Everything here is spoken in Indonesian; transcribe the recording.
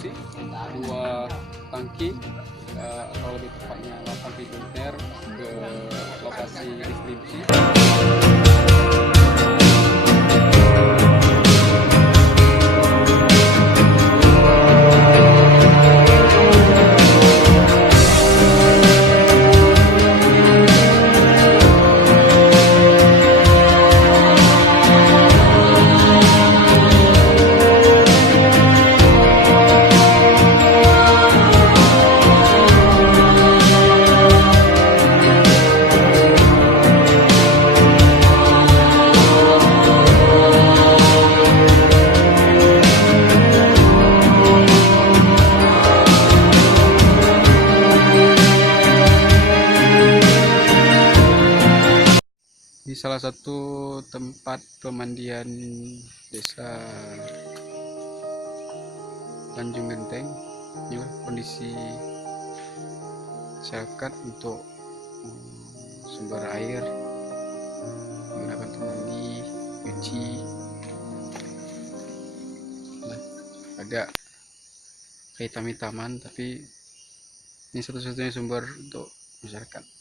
distribusi, 2 tangki atau lebih tepatnya 8 kontainer ke lokasi distribusi. Di salah satu tempat pemandian desa Tanjung Genteng, inilah kondisi masyarakat untuk sumber air menggunakan untuk mandi, cuci. Agak kehitam-hitaman, tapi ini satu-satunya sumber untuk masyarakat.